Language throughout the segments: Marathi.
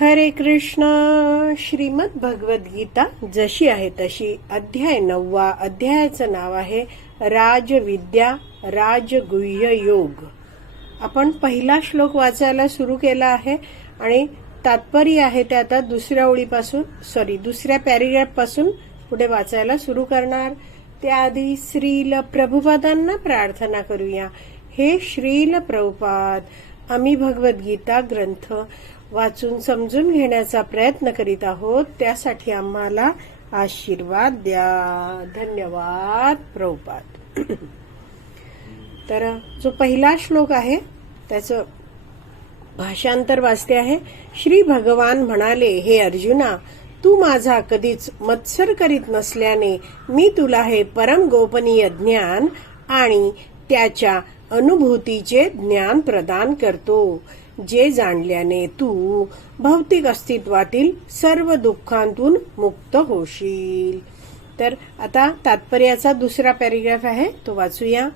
हरे कृष्ण. श्रीमद भगवद्गीता जशी आहे तशी अध्याय नववा अध्यायाचं नाव आहे राजविद्या राजगुह्य योग. आपण पहिला श्लोक वाचायला सुरू केला आहे आणि तात्पर्य आहे ते आता दुसऱ्या ओळीपासून सॉरी दुसऱ्या पॅरेग्राफपासून पुढे वाचायला सुरू करणार. त्याआधी श्रील प्रभुपादांना प्रार्थना करूया. हे श्रील प्रभुपाद आम्ही भगवद्गीता ग्रंथ वाचून समजून घेण्याचा प्रयत्न करीत आहोत. त्यासाठी आम्हाला आशीर्वाद द्या. धन्यवाद प्रभुपाद. तर जो पहिला श्लोक आहे त्याचं भाषांतर वाचते आहे. श्री भगवान म्हणाले हे अर्जुना तू माझा कधीच मत्सर करीत नसल्याने मी तुला हे परम गोपनीय ज्ञान आणि त्याच्या अनुभूतीचे ज्ञान प्रदान करतो. जे जाणल्याने तू भौतिक अस्तित्वातील सर्व दुःखांतून मुक्त होशील. तर आता तात्पर्याचा दुसरा पॅरेग्राफ आहे तो वाचूया.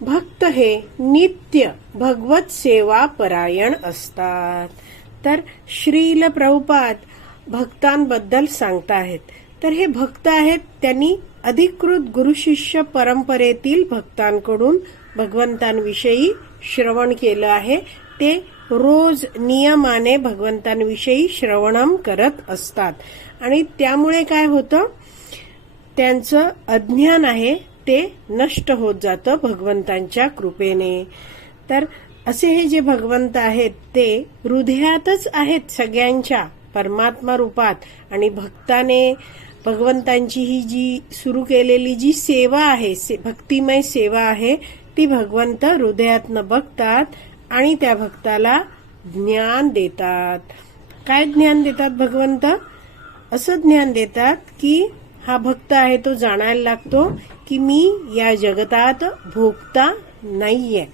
भक्त हे नित्य भगवत सेवा परायण असतात. तर श्रील प्रभुपाद भक्तांबद्दल सांगताहेत. तर हे भक्त आहेत त्यांनी अधिकृत गुरुशिष्य परंपरेतील भक्तांकडून भगवंतांविषयी श्रवण केलं आहे. ते रोज नियमाने भगवंतांविषयी श्रवणम करत असतात. आणि त्यामुळे काय होतं? त्यांचं अज्ञान आहे ते नष्ट होत जातं भगवंतांच्या कृपेने. तर असे हे जे भगवंत आहेत ते हृदयातच आहेत सगळ्यांच्या परमात्मा रूपात. आणि भक्ताने भगवंतांची ही जी सुरू केलेली जी सेवा आहे से- भक्तिमय सेवा आहे ती भगवंत हृदयातनं बघतात आणि त्या भक्ताला ज्ञान देतात. काय ज्ञान देतात भगवंत? असं ज्ञान देतात की हा भक्त आहे तो जाणायला लागतो की मी या जगतात भोगता नाहीये.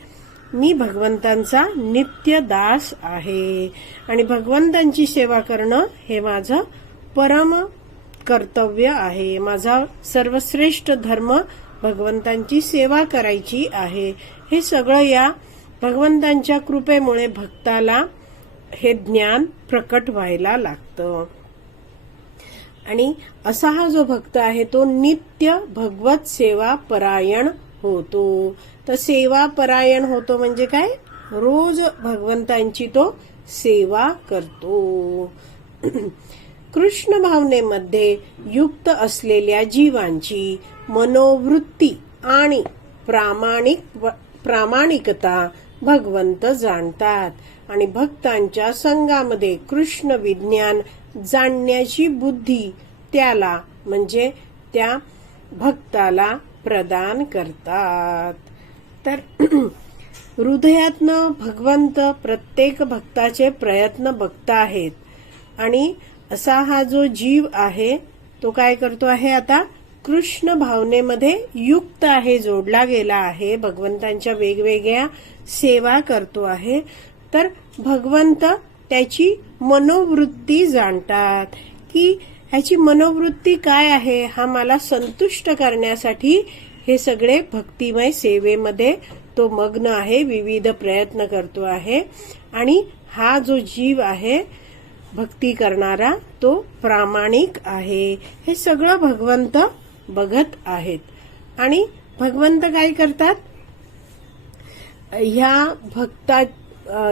मी भगवंतांचा नित्य दास आहे आणि भगवंतांची सेवा करणं हे माझं परम कर्तव्य आहे. माझा सर्वश्रेष्ठ धर्म भगवंतांची सेवा करायची आहे. हे सगळं या भगवंतांच्या कृपेमुळे भक्ताला हे ज्ञान प्रकट व्हायला लागतं. आणि असा हा जो भक्त आहे तो नित्य भगवत सेवा परायण होतो. तर सेवा परायण होतो म्हणजे काय? रोज भगवंतांची तो सेवा करतो. कृष्ण भावनेमध्ये युक्त असलेल्या जीवांची मनोवृत्ती आणि प्रामाणिक प्रामाणिकता भगवंत जाणतात. आणि भक्तांच्या संघामध्ये कृष्ण विज्ञान जाणण्याची बुद्धी त्याला म्हणजे त्या भक्ताला प्रदान करतात. तर हृदयातनं भगवंत प्रत्येक भक्ताचे प्रयत्न बघता आहेत आणि असा हा जो जीव आहे तो काय करतो आहे आता? कृष्ण भावनेमध्ये युक्त आहे जोडला गेला आहे. भगवंतांच्या वेगवेगळ्या सेवा करतो आहे. तर भगवंत त्याची मनोवृत्ती जाणतात. की ह्याची मनोवृत्ती काय आहे हा मला संतुष्ट करण्यासाठी हे सगळे भक्तिमय सेवेमध्ये तो मग्न आहे विविध प्रयत्न करतो आहे. आणि हा जो जीव आहे भक्ती करणारा तो प्रामाणिक आहे. हे सगळं भगवंत बघत आहेत. आणि भगवंत काय करतात? ह्या भक्ता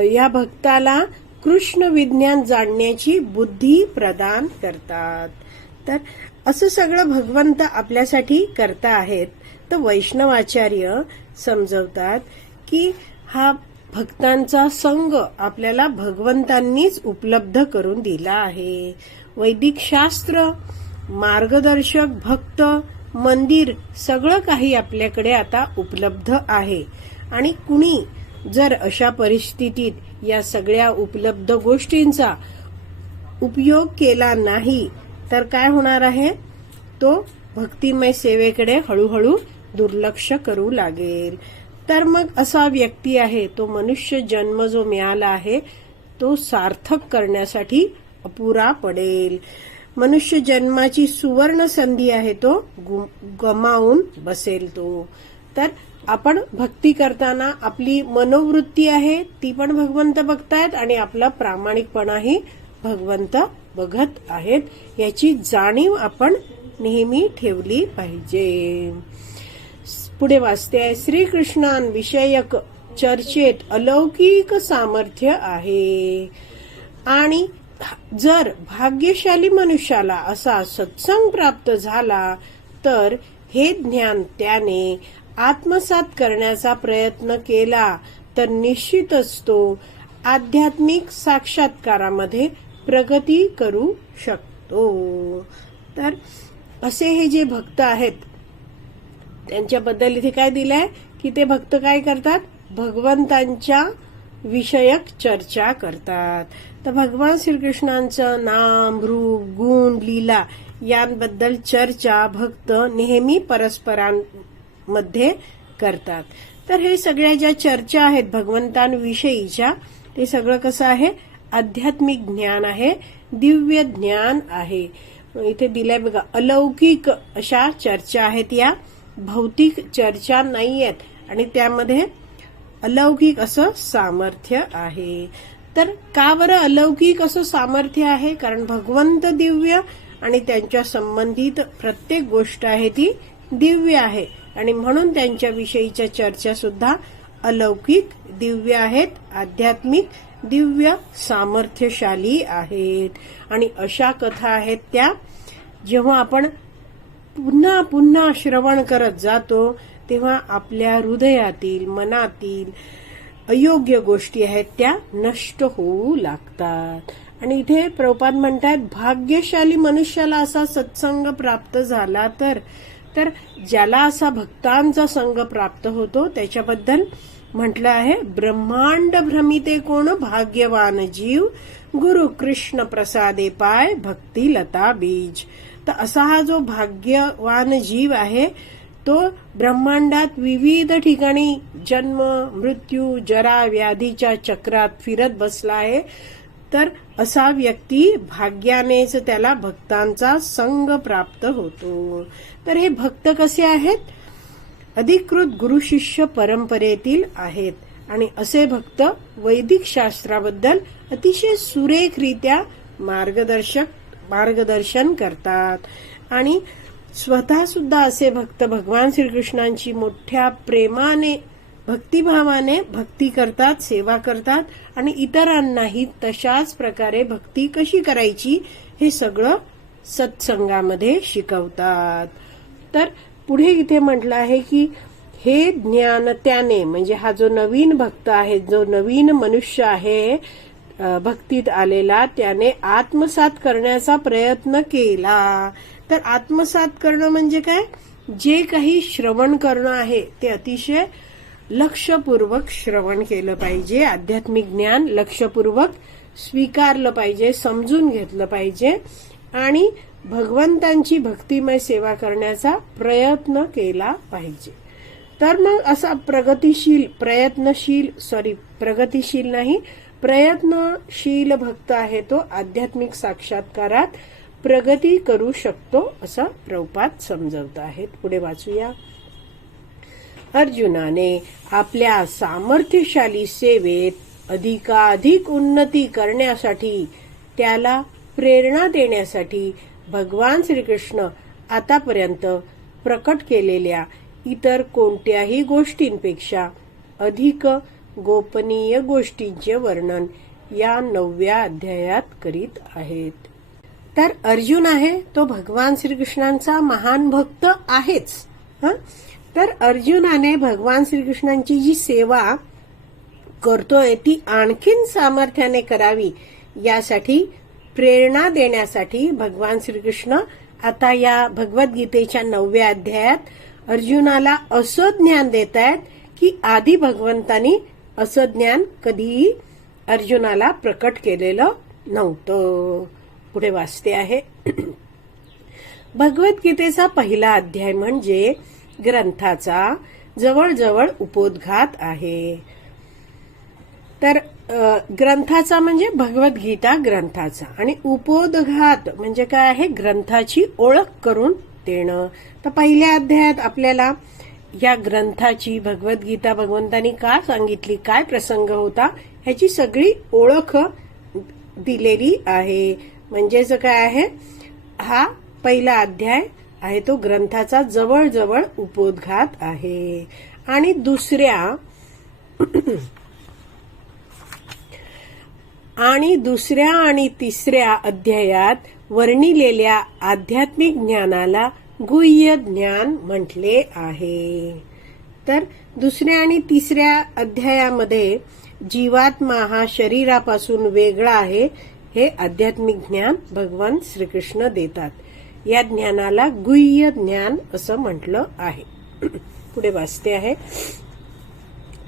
या भक्ताला कृष्ण विज्ञान जाणण्याची बुद्धी प्रदान करतात. तर असं सगळं भगवंत आपल्यासाठी करता आहेत. तर वैष्णवाचार्य समजवतात की हा भक्तांचा संघ आपल्याला भगवंतांनीच उपलब्ध करून दिला आहे. वैदिक शास्त्र मार्गदर्शक भक्त मंदिर सगळं काही आपल्याकडे आता उपलब्ध आहे. आणि कुणी जर अशा परिस्थितीत या सगळ्या उपलब्ध गोष्टींचा उपयोग केला नाही तर काय होणार आहे? तो भक्तिमय सेवेकडे हळूहळू दुर्लक्ष करू लागेल. तर मग असा व्यक्ती आहे तो मनुष्य जन्म जो मिळाला आहे तो सार्थक करण्यासाठी अपुरा पडेल. मनुष्य जन्माची सुवर्ण संधी आहे तो गमावून बसेल तो. तर आपण भक्ती करताना आपली मनोवृत्ती आहे ती पण भगवंत बघतायत आणि आपला प्रामाणिकपणाही भगवंत बघत आहेत. याची जाणीव आपण नेहमी ठेवली पाहिजे. पुढे वाचते आहे श्रीकृष्णान विषयक चर्चेत अलौकिक सामर्थ्य आहे. आणि जर भाग्यशाली मनुष्याला असा सत्संग प्राप्त झाला तर हे ज्ञान त्याने आत्मसात करण्याचा प्रयत्न केला तर निश्चितच तो आध्यात्मिक साक्षात्कारामध्ये प्रगती करू शकतो. तर असे हे जे भक्त आहेत त्यांच्याबद्दल इथे काय दिलंय? की ते भक्त काय करतात? भगवंतांच्या विषयक चर्चा करतात. तर भगवान श्रीकृष्णांचं नाम रूप गुण लीला यांबद्दल चर्चा भक्त नेहमी परस्परांमध्ये करतात. तर हे सगळ्या ज्या चर्चा आहेत भगवंतांविषयीच्या ते सगळं कसं आहे? आध्यात्मिक ज्ञान आहे दिव्य ज्ञान आहे. इथे दिलंय बघा अलौकिक अशा चर्चा आहेत या. भौतिक चर्चा नाही आहेत आणि त्यामध्ये अलौकिक असं सामर्थ्य आहे. तर का बरं अलौकिक असं सामर्थ्य आहे? कारण भगवंत दिव्य आणि त्यांच्या संबंधित प्रत्येक गोष्ट आहे ती दिव्य आहे. आणि म्हणून त्यांच्याविषयीच्या चर्चा सुद्धा अलौकिक दिव्य आहेत आध्यात्मिक दिव्य सामर्थ्यशाली आहेत. आणि अशा कथा आहेत त्या जेव्हा आपण पुन्हा पुन्हा श्रवण करत जातो तेव्हा आपल्या हृदयातील मनातील अयोग्य गोष्टी आहेत त्या नष्ट होऊ लागतात. आणि इथे प्रपात म्हणतात भाग्यशाली मनुष्याला असा सत्संग प्राप्त झाला तर तर ज्याला असा भक्तांचा संग प्राप्त होतो त्याच्याबद्दल म्हटलं आहे ब्रह्मांड भ्रमिते कोण भाग्यवान जीव गुरु कृष्ण प्रसादे पाय भक्ती लता बीज. तर असा हा जो भाग्यवान जीव आहे तो ब्रह्मांडात विविध ठिकाणी जन्म मृत्यू जरा व्याधीच्या चक्रात फिरत बसला आहे. तर असा व्यक्ती भाग्यानेच त्याला भक्तांचा संग प्राप्त होतो. तर हे भक्त कसे आहेत? अधिकृत गुरु शिष्य परंपरेतील आहेत. आणि असे भक्त वैदिक शास्त्राबद्दल अतिशय सुरेखरित्या मार्गदर्शक मार्गदर्शन करतात. आणि स्वतः सुद्धा असे भक्त भगवान श्रीकृष्णांची मोठ्या प्रेमाने भक्तिभावाने भक्ती करतात सेवा करतात आणि इतरांनाही तशाच प्रकारे भक्ती कशी करायची हे सगळं सत्संगामध्ये शिकवतात. तर पुढे इथे म्हटलं आहे की हे ज्ञान त्याने म्हणजे हा जो नवीन भक्त आहे जो नवीन मनुष्य आहे भक्तीत आलेला त्याने आत्मसात करण्याचा प्रयत्न केला. तर आत्मसात करणं म्हणजे काय? जे काही श्रवण करणं आहे ते अतिशय लक्षपूर्वक श्रवण केलं पाहिजे. आध्यात्मिक ज्ञान लक्षपूर्वक स्वीकारलं पाहिजे समजून घेतलं पाहिजे आणि भगवंतांची भक्तिमय सेवा करण्याचा प्रयत्न केला पाहिजे. तर मग असा प्रगतीशील प्रयत्नशील सॉरी प्रगतीशील नाही प्रयत्नशील भक्त आहे तो आध्यात्मिक साक्षात्कारात प्रगती करू शकतो असं प्रभुपात समजवत आहेत. पुढे वाचूया. अर्जुनाने आपल्या सामर्थ्यशाली सेवेत अधिकाधिक उन्नती करण्यासाठी त्याला प्रेरणा देण्यासाठी भगवान श्रीकृष्ण आतापर्यंत प्रकट केलेल्या इतर कोणत्याही गोष्टींपेक्षा अधिक गोपनीय गोष्टींचे वर्णन या नवव्या अध्यायात करीत आहेत. तर अर्जुन आहे तो भगवान श्रीकृष्णांचा महान भक्त आहेच हं? तर अर्जुनाने भगवान श्रीकृष्णांची जी सेवा करतोय ती आणखीन सामर्थ्याने करावी यासाठी प्रेरणा देण्यासाठी भगवान श्रीकृष्ण आता या भगवद्गीतेच्या नवव्या अध्यायात अर्जुनाला असं ज्ञान देत आहेत की आधी भगवंतानी असं ज्ञान कधीही अर्जुनाला प्रकट केलेलं नव्हतं पुढे वाचते आहे. भगवद्गीतेचा पहिला अध्याय म्हणजे ग्रंथाचा जवळजवळ उपोद्घात आहे. तर ग्रंथाचा म्हणजे भगवद्गीता ग्रंथाचा आणि उपोदघात म्हणजे काय आहे? ग्रंथाची ओळख करून देणं. तर पहिल्या अध्यायात आपल्याला या ग्रंथाची भगवद्गीता भगवंतानी का सांगितली काय प्रसंग होता ह्याची सगळी ओळख दिलेली आहे. म्हणजेच काय आहे हा पहिला अध्याय आहे तो ग्रंथाचा जवळजवळ उपोद्घात आहे. आणि दुसऱ्या आणि दुसऱ्या आणि तिसऱ्या अध्यायात वर्णिलेल्या आध्यात्मिक ज्ञानाला गुह्य ज्ञान म्हटले आहे. तर दुसऱ्या आणि तिसऱ्या अध्यायामध्ये जीवात्मा हा शरीरापासून वेगळा आहे हे आध्यात्मिक ज्ञान भगवान श्रीकृष्ण देतात. या ज्ञानाला गुह्य ज्ञान असं म्हटलं आहे. पुढे वाचते आहे.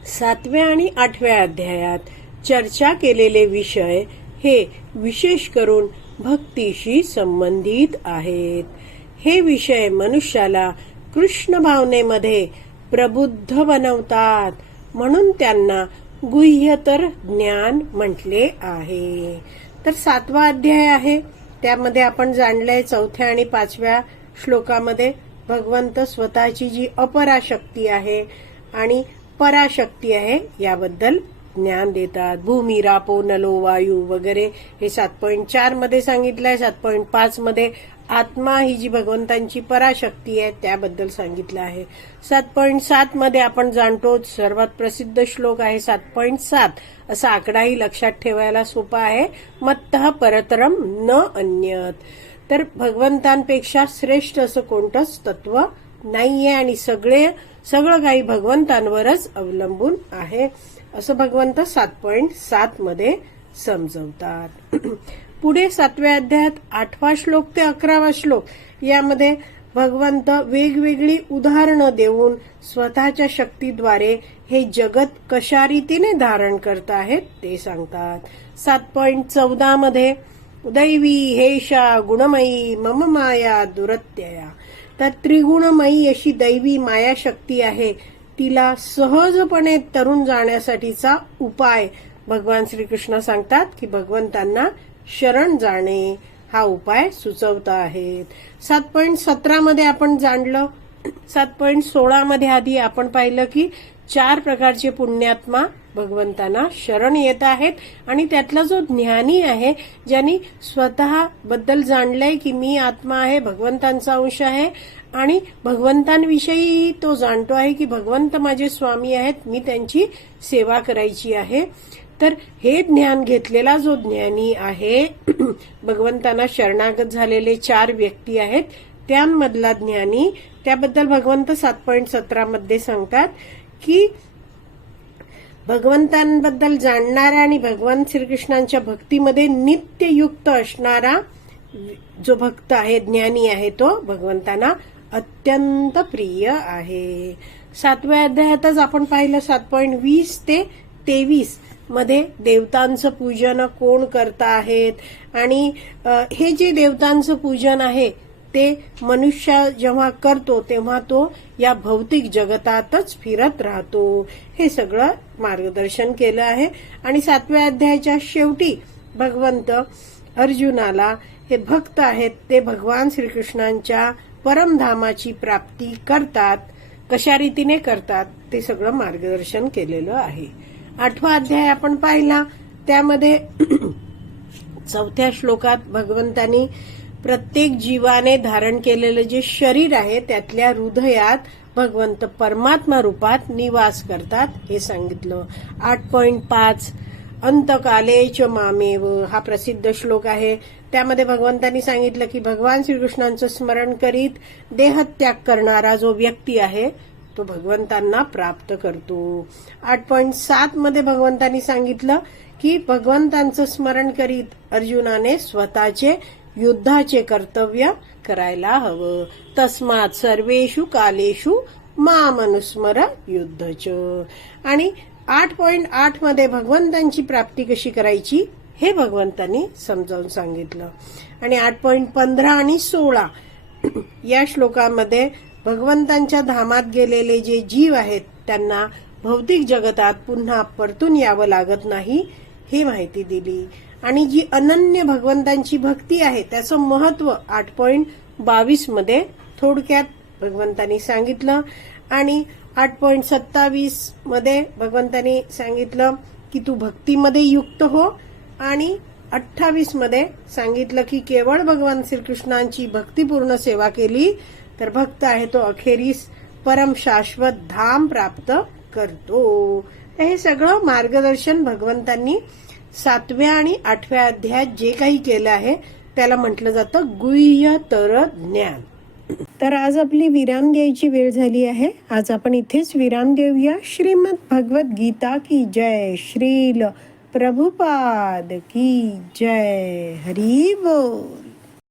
सातव्या आणि आठव्या अध्यायात चर्चा केलेले विषय हे विशेष करून भक्तीशी संबंधित आहेत. हे विषय मनुष्याला कृष्ण भावनेमध्ये प्रबुद्ध बनवतात म्हणून त्यांना गुह्यतर ज्ञान म्हटले आहे. तर सातवा अध्याय आहे. त्यामध्ये आपण जाणलंय चौथ्या आणि पाचव्या श्लोकामध्ये भगवंत स्वतःची जी अपराशक्ती आहे आणि पराशक्ती आहे याबद्दल ज्ञान देतात. भूमी रापो नलो वायू वगैरे हे सात पॉईंट चारमध्ये सांगितलंय सात पॉईंट पाच मध्ये आत्मा ही जी भगवंतांची पराशक्ती आहे त्याबद्दल सांगितलं आहे. सात पॉईंट सात मध्ये आपण जाणतो सर्वात प्रसिद्ध श्लोक आहे सात पॉईंट सात. असा आकडाही लक्षात ठेवायला सोपा आहे. मत्त परतरम न अन्यत. तर भगवंतांपेक्षा श्रेष्ठ असं कोणतंच तत्व नाहीये आणि सगळे सगळं काही भगवंतांवरच अवलंबून आहे. असं भगवंत सात पॉईंट सात मध्ये समजवतात. पुढे सातव्या अध्यायात आठवा श्लोक ते अकरावा श्लोक यामध्ये भगवंत वेगवेगळी उदाहरणं देऊन स्वतःच्या शक्तीद्वारे हे जगत कशा रीतीने धारण करत आहेत ते सांगतात. सात पॉईंट चौदा मध्ये दैवी हेषा गुणमयी मम माया दुरत्यया. तर त्रिगुणमयी अशी दैवी माया शक्ती आहे. तिला सहजपणे तरुण जाण्यासाठीचा उपाय भगवान श्रीकृष्ण सांगतात की भगवंतांना शरण जाणे हा उपाय सुचवता आहेत सात पॉईंट सतरा मध्ये आपण जाणलं. सात पॉईंट सोळा मध्ये आधी आपण पाहिलं की चार प्रकारचे पुण्यात्मा भगवंतांना शरण येत आहेत आणि त्यातला जो ज्ञानी आहे ज्यांनी स्वतः बद्दल जाणलंय की मी आत्मा आहे भगवंतांचा अंश आहे आणि भगवंतांविषयी तो जाणतो आहे की भगवंत माझे स्वामी आहेत मी त्यांची सेवा करायची आहे. तर हे ज्ञान घेतलेला जो ज्ञानी आहे भगवंतांना शरणागत झालेले चार व्यक्ती आहेत. त्यांमधला ज्ञानी त्याबद्दल भगवंत सात पॉईंट सतरामध्ये सांगतात की भगवंतांबद्दल जाणणारा आणि भगवान श्रीकृष्णांच्या भक्तीमध्ये नित्ययुक्त असणारा जो भक्त आहे ज्ञानी आहे तो भगवंतांना अत्यंत प्रिय आहे. सातव्या अध्यायातच आपण पाहिलं सात पॉईंट वीस ते तेवीस. मध्ये देवतांचं पूजन कोण करता आहेत? आणि हे जे देवतांचं पूजन आहे ते मनुष्य जेव्हा करतो तेव्हा तो या भौतिक जगतातच फिरत राहतो. हे सगळं मार्गदर्शन केलं आहे. आणि सातव्या अध्यायाच्या शेवटी भगवंत अर्जुनाला हे भक्त आहेत ते भगवान श्रीकृष्णांच्या परमधामाची प्राप्ती करतात. कशा रीतीने करतात ते सगळं मार्गदर्शन केलेलं आहे. आठवा अध्याय आपण पाहिला. त्यामध्ये चौथ्या श्लोकात भगवंतांनी प्रत्येक जीवाने धारण केलेलं जे शरीर आहे त्यातल्या हृदयात भगवंत परमात्मा रूपात निवास करतात हे सांगितलं. आठ पॉइंट पाच अंतकाले च मामेव हा प्रसिद्ध श्लोक आहे. त्यामध्ये भगवंतांनी सांगितलं की भगवान श्रीकृष्णांचं स्मरण करीत देहत्याग करणारा जो व्यक्ती आहे तो भगवंतांना प्राप्त करतो. आठ पॉईंट सात मध्ये भगवंतांनी सांगितलं की भगवंतांचं स्मरण करीत अर्जुनाने स्वतःचे युद्धाचे कर्तव्य करायला हवं. तस्मात सर्वेषु कालेषु मामनुस्मर युद्धच. आणि आठ पॉइंट आठमध्ये भगवंतांची प्राप्ती कशी करायची हे भगवंतांनी समजावून सांगितलं. आणि आठ पॉइंट पंधरा आणि सोळा या श्लोकामध्ये भगवंतांच्या धामात गेलेले जे जीव आहेत त्यांना भौतिक जगतात पुन्हा परतून यावं लागत नाही हे माहिती दिली. आणि जी अनन्य भगवंतांची भक्ती आहे त्याचं महत्त्व आठ पॉइंट बावीसमध्ये थोडक्यात भगवंतांनी सांगितलं. आणि आठ पॉइंट सत्तावीसमध्ये भगवंतांनी सांगितलं की तू भक्तीमध्ये युक्त हो. आणि अठ्ठावीसमध्ये सांगितलं की केवळ भगवान श्रीकृष्णांची भक्तिपूर्ण सेवा केली तर भक्त आहे तो अखेरीस परम शाश्वत धाम प्राप्त करतो. तर हे सगळं मार्गदर्शन भगवंतांनी सातव्या आणि आठव्या अध्यायात जे काही केलं आहे त्याला म्हटलं जातं गुह्य तर ज्ञान. तर आज आपली विराम द्यायची वेळ झाली आहे. आज आपण इथेच विराम देऊया. श्रीमद भगवत गीता की जय श्रील प्रभुपाद की जय. हरी बोल.